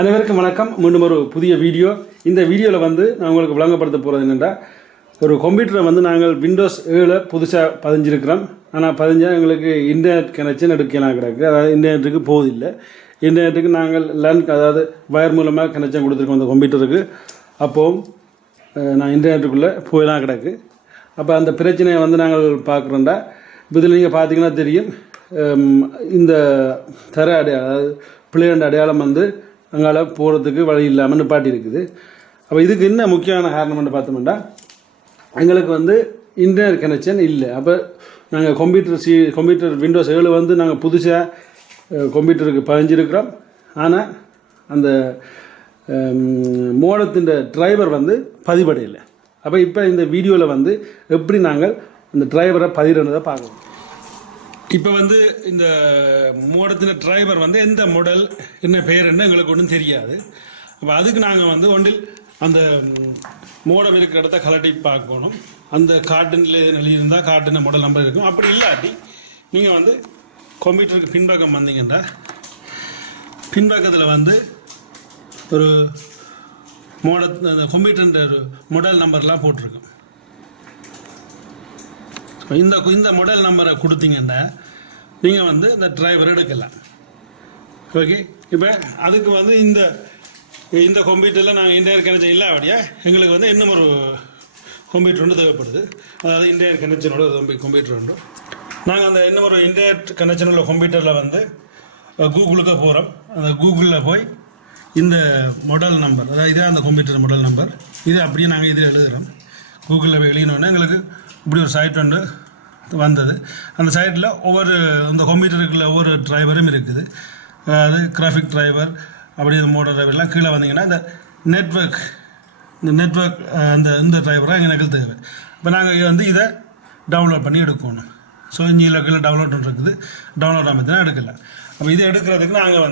அனைவருக்கும் வணக்கம். மீண்டும் ஒரு புதிய வீடியோ. இந்த வீடியோவில் நான் உங்களுக்கு விளங்கப்படுத்த போகிறது என்னென்னா, ஒரு கம்ப்யூட்டரை நாங்கள் விண்டோஸ் 7 புதுசாக பதிஞ்சிருக்கிறோம். ஆனால் பதிஞ்சால் எங்களுக்கு இன்டர்நெட் கனெக்ஷன் எடுக்கலாம் கிடக்கு. அதாவது இன்டர்நெட்டுக்கு போவதில்லை. இன்டர்நெட்டுக்கு நாங்கள் அதாவது வயர் மூலமாக கனெக்ஷன் கொடுத்துருக்கோம் அந்த கம்ப்யூட்டருக்கு. அப்போது நான் இன்டர்நெட்டுக்குள்ளே போயெல்லாம் கிடக்கு. அப்போ அந்த பிரச்சனையை நாங்கள் பார்க்குறோண்டா, இதில் நீங்கள் பார்த்தீங்கன்னா தெரியும், இந்த தர அடையாளம், அதாவது பிள்ளைகளோட அடையாளம் அங்கால போகிறதுக்கு வழி இல்லாமல் நிப்பாட்டி இருக்குது. அப்போ இதுக்கு என்ன முக்கியமான காரணம்னு பார்த்தோம்னா, எங்களுக்கு இன்டர்நெட் கனெக்ஷன் இல்லை. அப்போ நாங்கள் கம்ப்யூட்டர் விண்டோஸ் 7 நாங்கள் புதுசாக கம்ப்யூட்டருக்கு பதிஞ்சிருக்கிறோம். ஆனால் அந்த மோடத்தின் டிரைவர் பதிவடையில்லை. அப்போ இப்போ இந்த வீடியோவில் எப்படி நாங்கள் அந்த டிரைவரை பதிகிறதை பார்க்கணும். இப்போ இந்த மோடத்தின் டிரைவர் எந்த மாடல் என்ன பேருன்னு எங்களுக்கு ஒன்றும் தெரியாது. அப்போ அதுக்கு நாங்கள் ஒன்றில் அந்த மோடம் இருக்கிற இடத்த கலட்டி பார்க்கணும். அந்த கார்டுனில் எழுதியிருந்தால் கார்டுன மாடல் நம்பர் இருக்கும். அப்படி இல்லாட்டி நீங்கள் கம்ப்யூட்டருக்கு பின்பக்கம் வந்தீங்கன்னா, பின்பக்கத்தில் ஒரு அந்த கம்ப்யூட்டர் ஒரு மாடல் நம்பர்லாம் போட்டிருக்கும். இந்த மாடல் நம்பரை கொடுத்தீங்கன்னா நீங்கள் இந்த டிரைவர் எடுக்கலாம். ஓகே, இப்போ அதுக்கு இந்த கம்ப்யூட்டரில் நாங்கள் இன்டர்நெட் கனெக்ஷன் இல்லாவடியா எங்களுக்கு இன்னும் ஒரு கம்ப்யூட்டர் ஒன்று தேவைப்படுது. அதாவது இன்டர்நெட் கனெக்ஷனோட கம்ப்யூட்டர் உண்டு. நாங்கள் அந்த இன்னும் ஒரு இன்டர்நெட் கனெக்ஷன் உள்ள கம்ப்யூட்டரில் கூகுளுக்கு போகிறோம். அந்த கூகுளில் போய் இந்த மாடல் நம்பர், அதாவது இதே அந்த கம்ப்யூட்டர் மாடல் நம்பர், இது அப்படியே நாங்கள் இதில் எழுதுகிறோம். கூகுளில் போய் எழுதினோடனே எங்களுக்கு இப்படி ஒரு சைட் ஒன்று வந்தது. அந்த சைட்டில் இந்த கம்ப்யூட்டருக்குள்ள ஒவ்வொரு டிரைவரும் இருக்குது. அது கிராஃபிக் டிரைவர், அப்படி இந்த மோட்டர் டிரைவர்லாம் கீழே வந்தீங்கன்னா இந்த நெட்வொர்க் இந்த டிரைவராக எங்களுக்கு தேவை. இப்போ நாங்கள் இதை டவுன்லோட் பண்ணி எடுக்கணும். ஸோ இங்கே கீழே டவுன்லோட் இருக்குது. டவுன்லோட் ஆகுதுன்னா எடுக்கலாம். அப்போ இதை எடுக்கிறதுக்கு நாங்கள்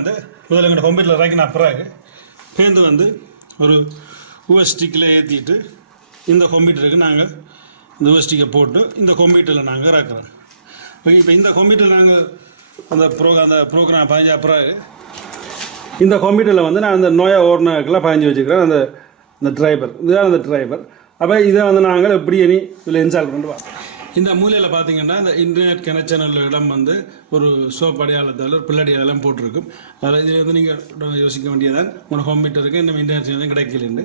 முதல்ல எங்கள் கம்ப்யூட்டரில் இறக்கின பிறகு பேருந்து ஒரு யூஎஸ்டிக்கில் ஏற்றிட்டு இந்த கம்ப்யூட்டருக்கு நாங்கள் இந்த யூஎஸ்டிக்கை போட்டு இந்த கம்ப்யூட்டரில் நாங்கள் இறக்குறோம். ஓகே, இப்போ இந்த கம்ப்யூட்டர் நாங்கள் அந்த ப்ரோக்ராம் பதிஞ்ச பிறகு இந்த கம்ப்யூட்டரில் நான் அந்த நோயா ஓர்னருக்கெல்லாம் பதிஞ்சு வச்சுக்கிறேன். அந்த டிரைவர் இதுதான் அந்த டிரைவர். அப்போ இதை நாங்கள் எப்படி இதில் இன்ஸ்டால் பண்ணிட்டு பார்ப்போம். இந்த மூலையில் பார்த்தீங்கன்னா இந்த இன்டர்நெட் கனெக்ஷன் உள்ள இடம் ஒரு சோப் அடையாளத்தால் ஒரு பிள்ளை அடையாளம் போட்டிருக்கும். அதில் இது நீங்கள் யோசிக்க வேண்டியதான், உங்கள் கம்ப்யூட்டருக்கு இன்னும் இன்டர்நெட் கனெக்ஷன் கிடைக்கலன்னு.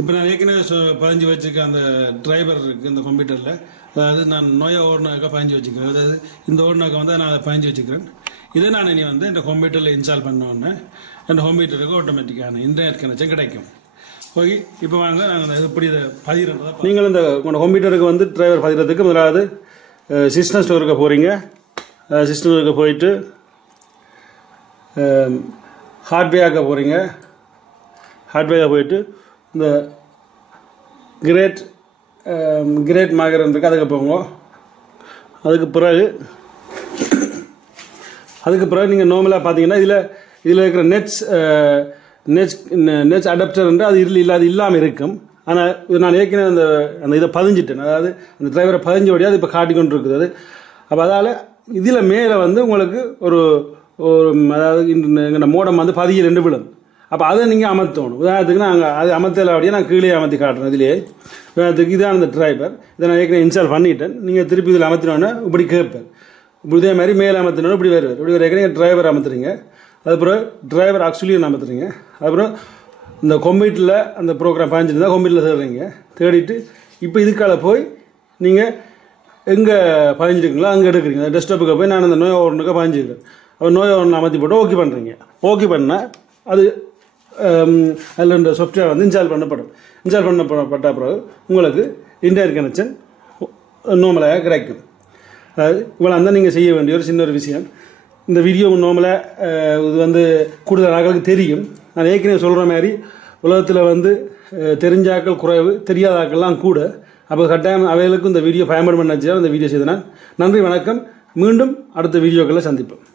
இப்போ நான் ஏற்கனவே பதிஞ்சு வச்சுருக்க அந்த டிரைவர் இருக்குது இந்த கம்ப்யூட்டரில். அதாவது நான் நோயா ஓர்னருக்காக பதிஞ்சு வச்சுக்கிறேன். அதாவது இந்த ஓர்னருக்கு நான் அதை பதிஞ்சு வச்சுக்கிறேன். இதை நான் இனி இந்த கம்ப்யூட்டரில் இன்ஸ்டால் பண்ணோன்னே அந்த கம்ப்யூட்டருக்கு ஆட்டோமேட்டிக்கான இன்டர்நெட் கனெக்ஷன் கிடைக்கும். ஓகே, இப்போ வாங்க நாங்கள் எப்படி இதை பதிகிறதா. நீங்கள் உங்கள் கம்ப்யூட்டருக்கு டிரைவர் பதிகிறதுக்கு முதலாவது சிஸ்டம் ஸ்டோருக்கு போகிறீங்க. சிஸ்டம் ஸ்டோருக்கு போயிட்டு ஹார்ட்வேராக போகிறீங்க. ஹார்ட்வேராக போயிட்டு இந்த கிரேட் மார்க்கர் இருக்குது, அதுக்கு போங்க. அதுக்கு பிறகு நீங்கள் நார்மலாக பார்த்தீங்கன்னா இதில் இருக்கிற நெட்ஸ் அடாப்டர் அது இல்லாமல் இருக்கும். ஆனால் இது நான் ஏற்கனவே அந்த இதை பதிஞ்சிட்டேன். அதாவது அந்த டிரைவரை பதிஞ்சோடையே அது இப்போ காட்டிக்கொண்டு இருக்குது. அது அப்போ அதால் இதில் மேலே உங்களுக்கு ஒரு அதாவது எங்கள் மோடம் 12 விழும். அப்போ அதை நீங்கள் அமர்த்தணும். உதாரணத்துக்கு நாங்கள் அது அமர்த்தலை அப்படியே நான் கீழே அமர்த்தி காட்டுறேன். இதிலே உதாரணத்துக்கு இதான் அந்த டிரைவர். இதை நான் ஏற்கனவே இன்ஸ்டால் பண்ணிட்டேன். நீங்கள் திருப்பி இதில் அமர்த்தினோன்னே இப்படி கேட்பேன். இப்படி இதே மாதிரி மேலே அமர்த்தினோன்னு இப்படி வருவார். இப்படி ஏற்கனவே டிரைவர் அமர்த்துறீங்க. அதுக்கப்புறம் டிரைவர் ஆக்சுவலியும் அமர்த்துறீங்க. அதுக்கப்புறம் இந்த கம்ப்யூட்டரில் அந்த ப்ரோக்ராம் பதிஞ்சிருந்தால் கம்ப்யூட்டரில் தேடுறீங்க. தேடிட்டு இப்போ இதுக்கால போய் நீங்கள் எங்கே பதிஞ்சிருக்கீங்களோ அங்கே எடுக்கிறீங்க. அந்த டெஸ்க்டாப்புக்கு போய் நான் அந்த நோய் ஓவனுக்கு பதிஞ்சிருக்கேன். அப்போ நோய் ஓவன் அமர்த்தி போட்டு ஓகே பண்ணுறீங்க. ஓகே பண்ணால் அது அதில் இந்த சாஃப்ட்வேர் இன்ஸ்டால் பண்ணப்படும். இன்ஸ்டால் பண்ணப்பட்ட பிறகு உங்களுக்கு இன்டர்நெட் கனெக்ஷன் நார்மலாக கிடைக்கும். அதாவது இவ்வளோ தான் நீங்கள் செய்ய வேண்டிய ஒரு சின்ன ஒரு விஷயம். இந்த வீடியோ நார்மலாக இது கூடுதல் ஆட்களுக்கு தெரியும். நான் ஏற்கனவே சொல்கிற மாதிரி உலகத்தில் தெரிஞ்சாக்கள் குறைவு, தெரியாத ஆக்கள்லாம் கூட. அப்போ கட்டாயம் அவைகளுக்கும் இந்த வீடியோ பயன்படும் நினச்சா இந்த வீடியோ செய்தேன். நன்றி, வணக்கம். மீண்டும் அடுத்த வீடியோக்களை சந்திப்போம்.